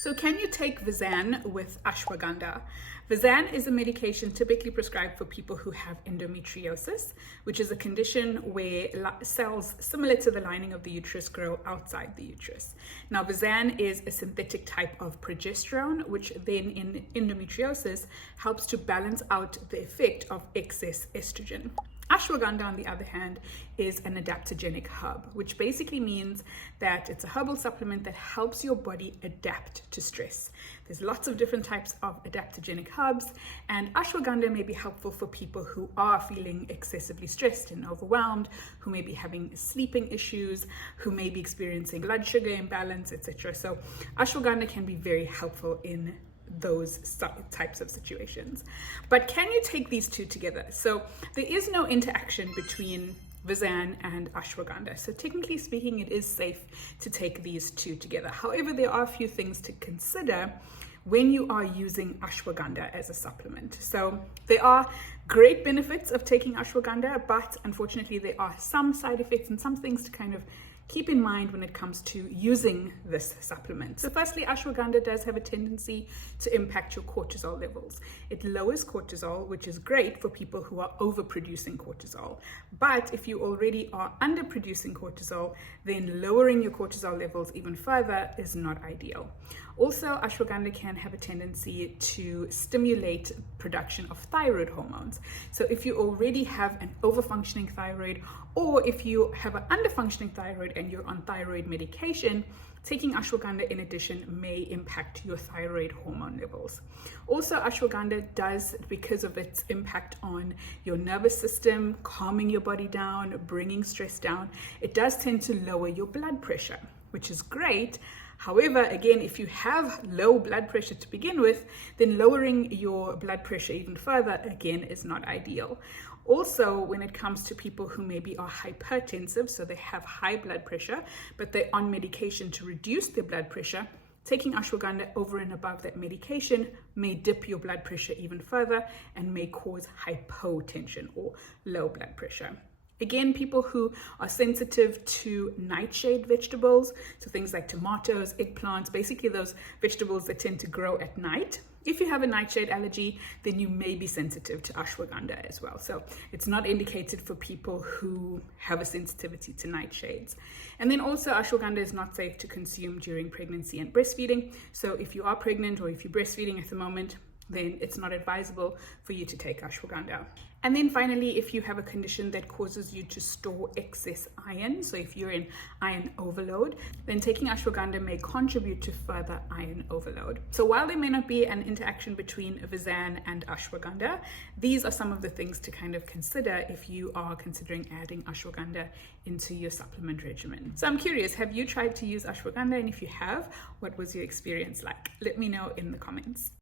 So can you take Visanne with ashwagandha? Visanne is a medication typically prescribed for people who have endometriosis, which is a condition where cells similar to the lining of the uterus grow outside the uterus. Now, Visanne is a synthetic type of progesterone, which then in endometriosis helps to balance out the effect of excess estrogen. Ashwagandha, on the other hand, is an adaptogenic herb, which basically means that it's a herbal supplement that helps your body adapt to stress. There's lots of different types of adaptogenic herbs, and ashwagandha may be helpful for people who are feeling excessively stressed and overwhelmed, who may be having sleeping issues, who may be experiencing blood sugar imbalance, etc. So ashwagandha can be very helpful in those types of situations. But can you take these two together? So there is no interaction between Visanne and ashwagandha. So technically speaking, it is safe to take these two together. However, there are a few things to consider when you are using ashwagandha as a supplement. So there are great benefits of taking ashwagandha, but unfortunately there are some side effects and some things to kind of keep in mind when it comes to using this supplement. So firstly, ashwagandha does have a tendency to impact your cortisol levels. It lowers cortisol, which is great for people who are overproducing cortisol. But if you already are underproducing cortisol, then lowering your cortisol levels even further is not ideal. Also, ashwagandha can have a tendency to stimulate production of thyroid hormones. So if you already have an overfunctioning thyroid, or if you have an underfunctioning thyroid and you're on thyroid medication, taking ashwagandha in addition may impact your thyroid hormone levels. Also, ashwagandha does, because of its impact on your nervous system, calming your body down, bringing stress down, it does tend to lower your blood pressure, which is great. However, again, if you have low blood pressure to begin with, then lowering your blood pressure even further, again, is not ideal. Also, when it comes to people who maybe are hypertensive, so they have high blood pressure, but they're on medication to reduce their blood pressure, taking ashwagandha over and above that medication may dip your blood pressure even further and may cause hypotension or low blood pressure. Again, people who are sensitive to nightshade vegetables, so things like tomatoes, eggplants, basically those vegetables that tend to grow at night. If you have a nightshade allergy, then you may be sensitive to ashwagandha as well. So it's not indicated for people who have a sensitivity to nightshades. And then also ashwagandha is not safe to consume during pregnancy and breastfeeding. So if you are pregnant or if you're breastfeeding at the moment, then it's not advisable for you to take ashwagandha. And then finally, if you have a condition that causes you to store excess iron, so if you're in iron overload, then taking ashwagandha may contribute to further iron overload. So while there may not be an interaction between Visanne and ashwagandha, these are some of the things to kind of consider if you are considering adding ashwagandha into your supplement regimen. So I'm curious, have you tried to use ashwagandha? And if you have, what was your experience like? Let me know in the comments.